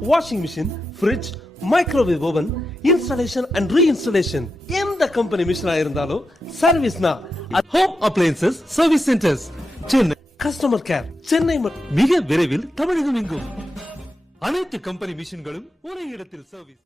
Washing machine, fridge, microwave oven, installation and reinstallation எந்த company மிஷினா இருந்தாலும் சர்வீஸ்னா home appliances service centres Chennai. Customer care Chennai மிக விரைவில் தமிழகம் எங்கும் அனைத்து கம்பெனி மிஷின்களும் ஒரே இடத்தில் சர்வீஸ்.